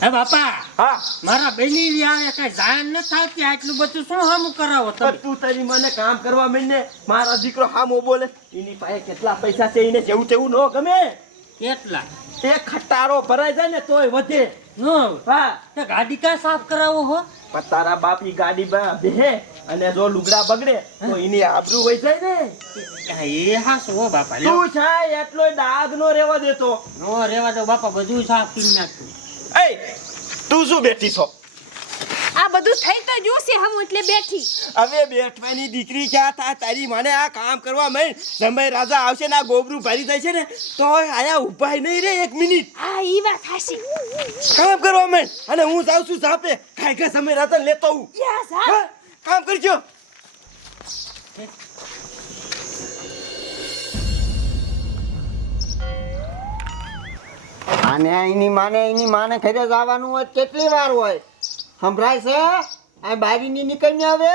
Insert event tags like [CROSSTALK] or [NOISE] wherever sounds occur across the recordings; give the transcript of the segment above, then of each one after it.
હે બાપા હા. મારા બેની આવે કઈ જાણ ન થતી આટલું બધું શું હામું કરાવો તમે? તું તારી મને કામ કરવા માંડને મારા દીકરો હામો બોલે એની પાસે કેટલા પૈસા છે એને જેવું તેવું ન ગમે. કેટલા? એ ખટારો ભરાય જાય ને તોય વધે. નો હા. તે ગાડી ક્યાં સાફ કરાવો હો? તારા બાપની ગાડી માં બેહે અને જો લુગડા બગડે તો એની આબરૂ વહી જાય ને. એ હા શું બાપા. તું છે એટલો દાગ નો રેવા દેતો. નો રેવા દો બાપા બધું સાફ કરી નાખ્યું એ તું શું બેઠી છો? આ બધું થઈ તો ગયું છે હમ એટલે બેઠી. હવે બેઠવાની દીકરી ક્યાં થાય તારી મને આ કામ કરવા મેં સમય રાજા આવશે ને આ ગોબરું ભરી જાય છે ને તો આયા ઊભા નહીં રે એક મિનિટ. આ ઈ વાત હાશી કામ કરવા મેં અને હું જાઉં છું સાપે ખાઈ ખાઈ સમય રાજા લેતો હા, કામ કરજો. અને એની માને એની માને ઘરે જવાનું હોય કેટલી વાર હોય? સંભળાય છે? આ બારીની નીકળીને આવે?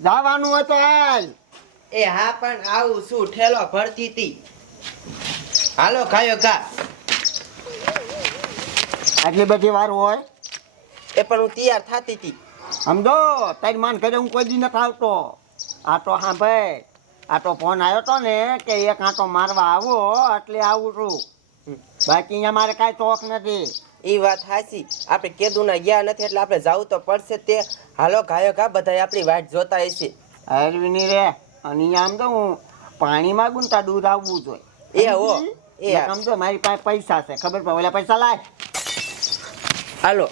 જવાનું હોય તો હાલ. એ હા પણ આવું શું ઠેલો ભરતી હતી હાલો ખાયો ખા આટલી બધી વાર હોય? એ પણ હું તૈયાર થતી હતી સમજો તારી માન ઘરે હું કોઈ દી નથી આવતો. આ તો હા ભાઈ આ તો ફોન આવ્યો તો ને કે એક આંટો મારવા આવો એટલે આવું છું. બાકી અહીંયા મારે કાંઈ શોખ નથી. એ વાત હાચી. આપણે કેદુના ગયા નથી એટલે આપણે જવું તો પડશે તે. હાલો ગાયો ગા બધા આપણી વાટ જોતા હશે. અરવિની રે અને આમ તો હું પાણી માગું ને દૂધ આવવું જોઈએ. એ હો એ આમ સમજો મારી પાસે પૈસા છે ખબર પડે? ઓલા પૈસા લાય. હાલો.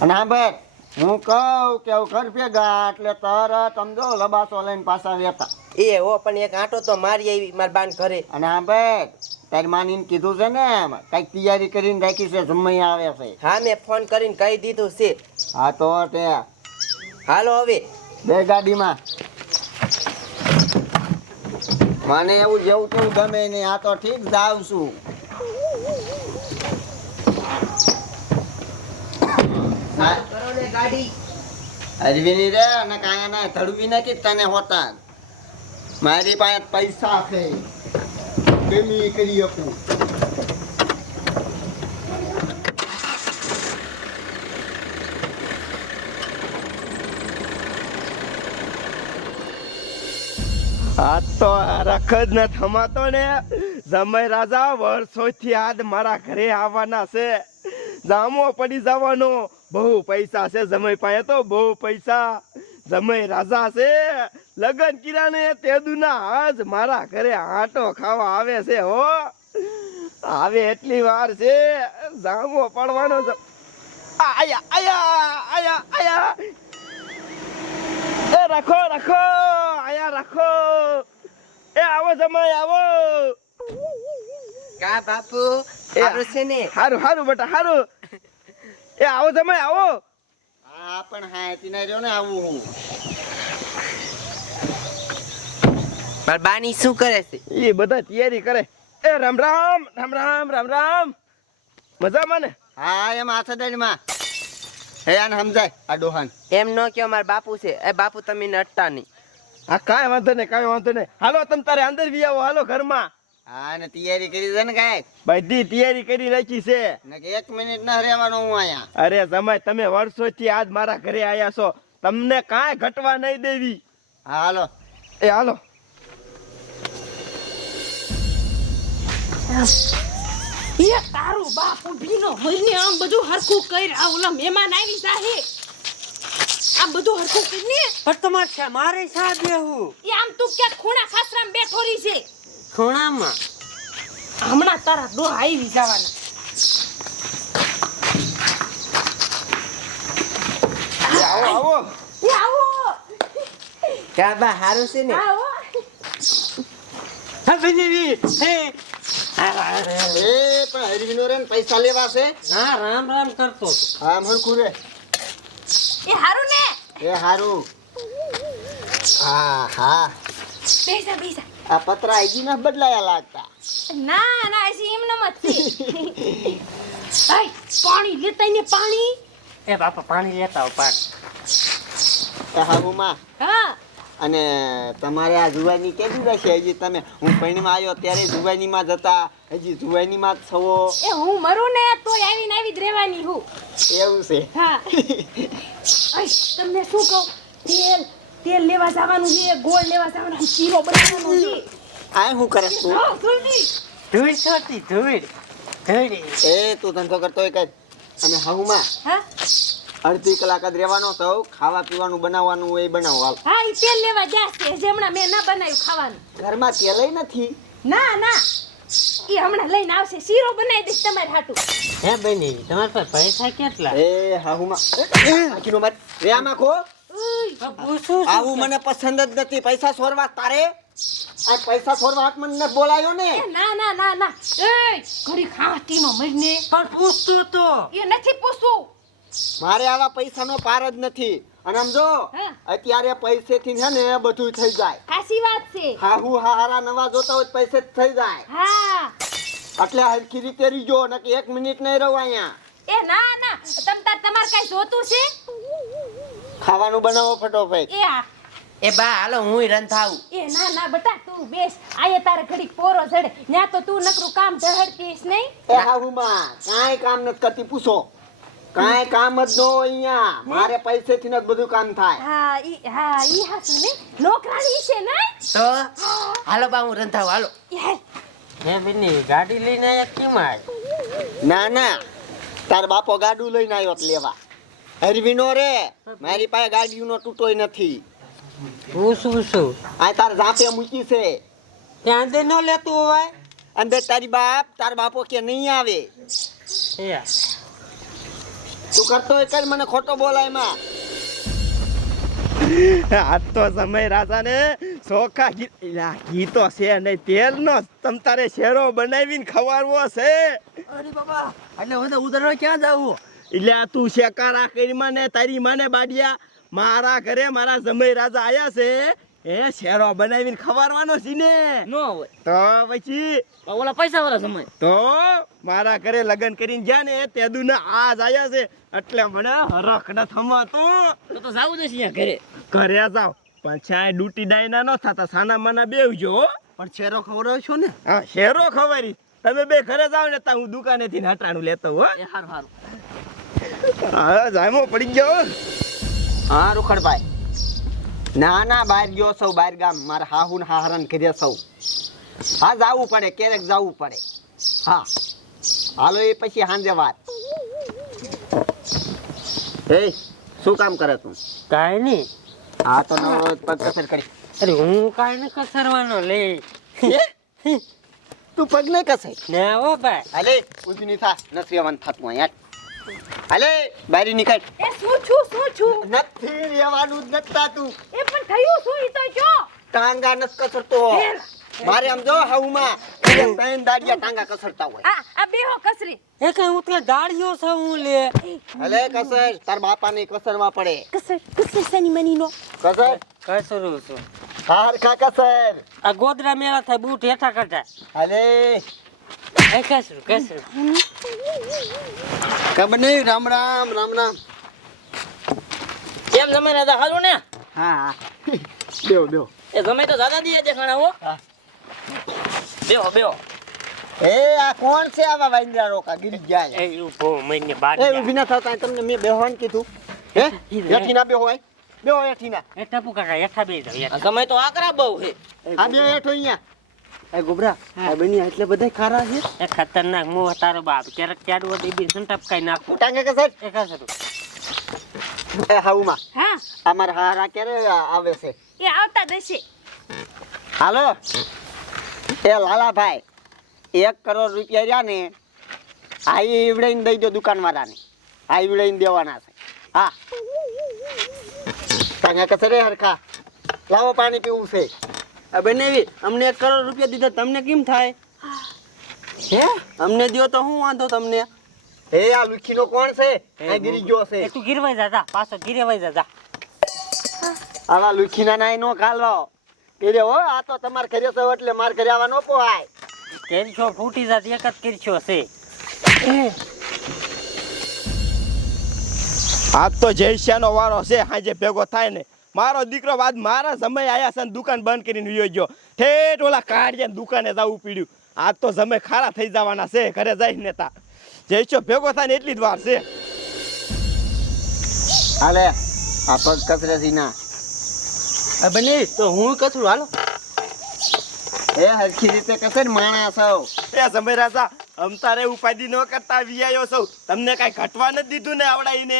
અને હા ભાઈ હું કહું કે હું ઘર ભેગા એટલે તરત સમજો લબાસો લઈને પાછા રહેતા. એ હો પણ એક આંટો તો મારી આવી માર બાન ઘરે. અને હા ભાઈ તારી માની કીધું છે ને કંઈક તૈયારી કરીને રાખી છે જમઈ આવે છે. હા મેં ફોન કરીને કહી દીધું છે. હા તો તે. હાલો હવે. બે ગાડીમાં. મને એવું જેવું કેવું ગમે નહીં આ તો ઠીક જાઉં છું. અરવિની રે અને કાંઈ ના ધડવી નાખી તને હોતા મારી પાસે પૈસા છે. કેમી કરી આપું આ તો રખ જ ન થમાતો ને. જમાઈ રાજા, વર્ષોથી આજ મારા ઘરે આવવાના છે. જામો પડી જવાનો. બહુ પૈસા છે જમય પાસે તો બહુ પૈસા. જમય રાજા છે. લગન કિરાને તેદુના આજ મારા ઘરે આટો ખાવા આવે છે હો. આવે એટલી વાર છે જામો પડવાનો છે. આયા આયા આયા આયા. એ રાખો રાખો આયા રાખો. એ આવો જમાય આવો. કા બાપુ એ સારું છે ને? હારું હારું બેટા હારું. એ આવો જમાય આવો. હા પણ હા તીને રહ્યો ને આવું હું. મારા બાની શું કરે છે? એ બધા તૈયારી કરે. એ રામ રામ રામ રામ રામ રામ. મજામાં ને? હા એમ હાથ દડમાં હે આને સમજાય આ ડોહાન. એમ ન કયો મારા બાપુ છે. એ બાપુ તમે અટતા નહીં. હા કાંઈ વાંધો નહીં કાંઈ વાંધો નહીં. હાલો તમ તારે અંદર બી આવો. હાલો ઘરમાં. હા ને તૈયારી કરી છે ને કાંઈ? બધી તૈયારી કરી રાખી છે. ને કે એક મિનિટ ના રહેવાનો હું અહીંયા. અરે સમય તમે વર્ષોથી આજ મારા ઘરે આયા છો. તમને કાંઈ ઘટવા નહીં દેવી. હા હાલો. એ હાલો. એ તારું બાપ ઉભીનો મરીને આમ બધું હરખું કર. આ ઓલા મહેમાન આવી જાહે. આ બધું હરખું કરીને. પણ તમારે છે મારે શા દેવું એ આમ તું ક્યાંક ખૂણા ખાસરામાં બેઠો રહી છે? ખૂણામાં? હમણાં તારા ડોહ આવી જવાના. આવો આવો. એ આવો. કા બા સારું છે ને? આવો. હા બેની હે એ પણ હરવીનો રે ને પૈસા લેવા છે ના રામ રામ કરતો હા હરખું રે એ હારું ને? એ હારું. હા હા. પૈસા બેસા. આ પતરા ના બદલાયા લાગતા. ના ના એસી એમ આય પાણી લેતા ને પાણી? એ બાપા પાણી લેતા આવો પાણી. એ હારુમાં. હા. અને તમારે આ જુવાની કેવી રહેશે? હજી તમે હું પૈણીમાં આવ્યો ત્યારે જુવાનીમાં જતા હજી જુવાનીમાં જ થવો એ હું મરું ને તોય આવીને આવી જ રહેવાની હું. એવું છે. હા. અઈ, તમને શું કહું? તેલ તેલ લેવા જવાનું છે ગોળ લેવા જવાનું છે શીરો બનાવવાનો છે. આ હું કરે? તું ધૂળ છોટી ધૂળ. ધૂળ એ તું ધંધો કરતો હોય કઈ અને હવમાં હા? અડધી કલાક જ રહેવાનો સૌ ખાવા પીવાનું બનાવવાનું હોય એ બનાવો હાલ. હા ઈ તેલ લેવા જાશે જે હમણાં મેં ના બનાવ્યું ખાવાનું. ઘરમાં તેલ નથી. ના ના. ઈ હમણાં લઈને આવશે. શીરો બનાવી દઈશ તમારે હાટું. હે બની તમારા પાસે પૈસા કેટલા? એ હાહુમાં. આખીનો માર. રે આમાં ખો. પૂછું આવું મને પસંદ જ નથી. પૈસા સોરવા તારે? આ પૈસા સોરવા હાથ મને બોલાયો ને? એ ના ના ના ના. એ ઘડી ખાતીનો મરને. પણ પૂછતો તો. એ નથી પૂછવું. મારે આવા પૈસાનો પાર જ નથી. અને સમજો હા. અત્યારે પૈસેથી છે ને બધું થઈ જાય. સાચી વાત છે. હાહુ હારા નવા જોતા હોય પૈસે થઈ જાય. હા. એટલે હરખી રીતે રીજો નકે એક મિનિટ નહીં રહો અહીંયા. એ ના ના. તમ તાર તમાર કઈ જોતું છે? ખાવાનું બનાવો ફટોફટ. એ આ. એ બા હાલો હું રંધાવું એ ના ના બટા તું બેસ. આયે તારે ઘડીક પોરો ચડે. ન્યા તો તું નકરું કામ ધહડતીશ નહીં? એ હાહુમાં કાંઈ કામ નથી કરતી પૂછો. કાંઈ કામ જ ન હોય અહીંયા. મારે પૈસેથી જ બધું કામ થાય. હા ઈ હા ઈ હાસુ ને? નોકરાણી છે ને? તો? હાલો બા હું રંધાવ. હાલો. હે બેની ગાડી લઈને આયા કેમ આય? ના ના. તાર બાપો ગાડું લઈને આવ્યો લેવા. હરવીનો રે. મારી પાસે ગાડીનો તૂટોય નથી. હું શું? શું આ તાર જાપે મૂકી છે. ત્યાં દે ન લેતું હોય? અંદર તારી બાપ તાર બાપો કે નહીં આવે? એ તું કરતો હોય કર મને ખોટો બોલાયમાં. [LAUGHS] આજ તો સમય રાજા ને ચોખા ઘી તો છે ને તેલ નો તમ તારે શેરો બનાવીને ખવારવો છે. અરે બાબા એટલે હવે ઉધરવા ક્યાં જાવું એટલે તું શેકારા કરી માને તારી માને બાડિયા. મારા ઘરે મારા સમય રાજા આયા છે. એ શેરો બનાવીને ખવારવાનો છે ને. નો હોય. તો પછી ઓલા પૈસા વાળા સમય. તો મારા ઘરે લગ્ન કરીને ગયા ને તે દુને આજ આયા છે. એટલે મને હરખ ન થમાતું. તો તો જાવું જશે અહીંયા ઘરે. ઘરે જાવ પણ છાય ડૂટી ડાયના ન થતા સાના માના બેવજો પણ શેરો ખવડાવ છો ને? હા શેરો ખવારી. તમે બે ઘરે જાવ ને તા હું દુકાનેથી નાટાણું લેતો હો. સારું હારું હારું. હા જામો પડી ગયો. હા રૂખડભાઈ. ના ના બહાર ગયો સૌ બહાર ગામ મારા હાહુ ને હાહરણ કરી સૌ. હા જાવું પડે ક્યારેક જવું પડે. હા. હાલો એ પછી સાંજે વાત. એ શું કામ કરે તું? કાંઈ નહીં. હા તો નવો પગ કસર કરી. અરે હું કાંઈ નહીં કસરવાનો લે. તું પગ નહીં કસાય? ને ઓ ભાઈ. અલે ઉજની થા નથી રહેવાનું થતું અહીંયા હાલે બારી નીકળ. એ શું છું શું છું? નથી રહેવાનું જ નથી તું એ પણ થયું શું? ઈ તો જો. ટાંગા નસ કસરતો. મારે આમ જો હાઉમાં બેન દાડિયા ટાંગા કસરતા હોય. આ આ બેહો કસરી. એ કઈ હું ત્યાં દાડિયો છે હું લે. હલે કસર તાર બાપાને કસરવા પડે. કસર કસર સની મની નો કસર? કસરું છું. હાર કા કસર. આ ગોદરા મેળા થાય બૂટ હેઠા કરતા હલે. કસરું કસરું. ખબર નહીં રામ રામ રામ રામ. કેમ તમે દાદા હાલો ને? હા હા. બેહો બેહો. એ ગમે તો દાદા દીએ દેખાણા હો. બેહો બેહો. એ આ કોણ છે આવા વાંદરા રોકા? ગીરી ગયા એ ઊભો મઈને બાર એ ઊભી ના થતા તમને મેં બેહવાનું કીધું. હે? હેઠી ના બેહો બેહો હેઠી ના. એ ટપુ કાકા હેઠા બે જાવ ગમે તો આકરા બહુ હે. આ બે અહીંયા. એ ગોબરા આ બની એટલે બધા ખારા છે? એ ખતરનાક મો તારો બાપ. ક્યારેક ક્યારે હોય બી સંટપકાઈ નાખું. ટાંગે કસર એ કસરું એ હાઉમાં. હા. અમાર હારા ક્યારે આવે છે? એ આવતા દેશે. હાલો? એ લાલાભાઈ એક કરોડ રૂપિયા રહ્યા ને આ ઈવડાઈને દઈ દો દુકાનવાળાને. આ ઈવડાઈને દેવાના છે. હા. કાંગા કસરે હરખા. લાવો પાણી પીવું છે. આ બનેવી અમને એક કરોડ રૂપિયા દીધા તમને કેમ થાય? હે? અમને દો તો હું વાંધો તમને? હે આ લુખીનો કોણ છે? આ ગીરી ગયો છે. તું ગીરવાઈ જા જા પાછો ગીરવાઈ જા જા. આવા લુખીના નાય નો કાલવાઓ કે હો આ તો તમારે ઘરે છે એટલે માર ઘરે આવવા નો પોહાય. કેરછો ફૂટી જા એક જ કેરછો છે આજ તો જયશ્યાનો વારો છે હાજે ભેગો થાય ને. મારો દીકરો આજ મારા સમય આવ્યા છે દુકાન બંધ કરીને વિયો ગયો. ઠેઠ ઓલા કાઢીએ દુકાને જવું પીડ્યું. આજ તો સમય ખારા થઈ જવાના છે ઘરે જઈને તા જઈશો ભેગો થાય ને એટલી જ વાર છે. હાલે આ પગ કચરેથી ના બની તો હું કચરું હાલો. એ હરખી રીતે કસે ને માણસ સૌ એ સમય રાજા અમતારે ઉપાધિ ન કરતા વિયાયો સૌ તમને કાંઈ ઘટવા નથી દીધું ને આવડાવીને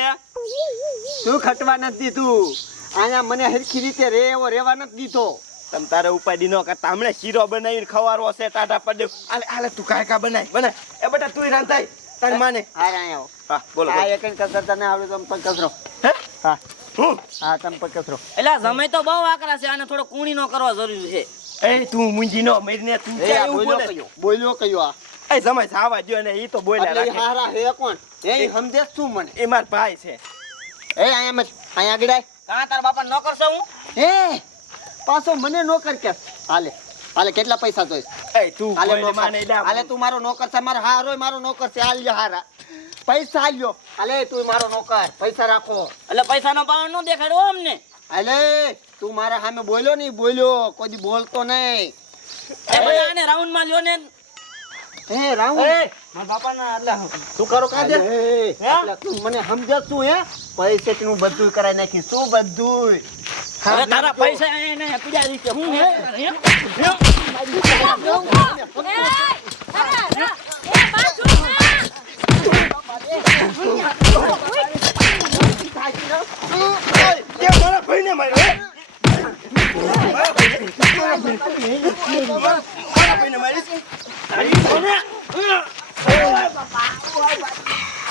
તું ખટવા નથી દીધું? અહીંયા મને હરખી રીતે રે એવો રેવા નથી દીધો. તમ તારે ઉપાધિ ન કરતા. હમણાં શીરો બનાવીને ખવારો છે ટાટા પડે આલે આલે તું કાંઈ કા બનાય? બને એ બેટા તું રાંધાય તાર માને. અહીંયા આવો. હા બોલો આ. એક કસર તને આવડે તો પણ કસરો. હે? હા. હું? હા તમ પણ કસરો. એલા સમય તો બહુ આકરા છે આને થોડો કૂણી નો કરવા જરૂરી છે. એ તું મુંજી નો મરીને તું કે એવું બોલ્યો બોલે? કયો? બોલ્યો કયો આ? એ સમય સાવા દ્યો ને ઈ તો બોલ્યા રાખે. હારા હે કોણ? એ સમજે શું મને. એ માર ભાઈ છે. એ આયા મત આયા આગળ કાં તારા બાપા નોકર કરશો હું. એ પાછો મને નોકર કે. હાલે હાલે કેટલા પૈસા જોઈશ? એ તું હાલે નોકર. હાલે તું મારો નોકર છે મારો હારો મારો નોકર છે હાલ હારા. પૈસા હાલ્યો. હાલે તું મારો નોકર. પૈસા રાખો. એટલે પૈસા નો પાવર નો દેખાડો અમને. હાલે તું મારા સામે બોલ્યો નહીં બોલ્યો. કોઈ બોલતો નહીં. આને રાઉન્ડમાં લ્યો ને. હે રામ મારા બાપા ના એટલે તું કરો કાજે તું મને સમજે તું હે પૈસે નું બધું કરાઈ નાખી શું બધું હવે તારા પૈસા એને પીડા દીધે હું હે એ, મારા ભાઈને માર્યો મારા ભાઈને- મારા ભાઈને- મારા ભાઈને મારીશ?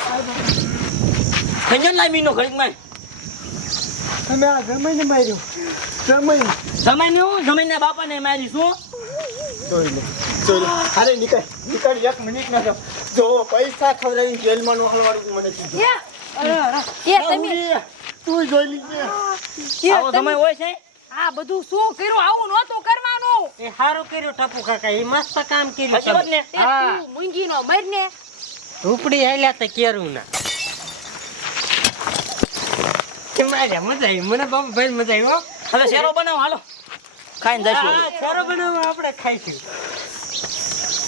મારી કોને? ખંજન લાઈ મીનો ઘડીકમાં તમે આ જમાઈને માર્યો જમાઈને હું સમય ને મારી શું જોઈ લે જોઈ લે અરે નીકળ નીકળ એક મિનિટ ના જો પૈસા ખવડાવી જેલમાં નું હલવાડું મને કીધું એ, એ તમે તું જોઈ લીજે આવો તમે- હોય છે આ બધું શું કર્યું આવું નહોતું એ સારું કર્યું ટપુ કાકા એ મસ્ત કામ કર્યું સાચી વાત ને એ તું મૂંગી નો મરને? ઉપડી હાલ્યા તો કેરું ના એ મારે મજા આવી મને બાબુ ભાઈ મજા આવી હો. હવે શેરો બનાવો હાલો. ખાઈને જઈશું હા, સારો બનાવવા આપણે ખાઈશું.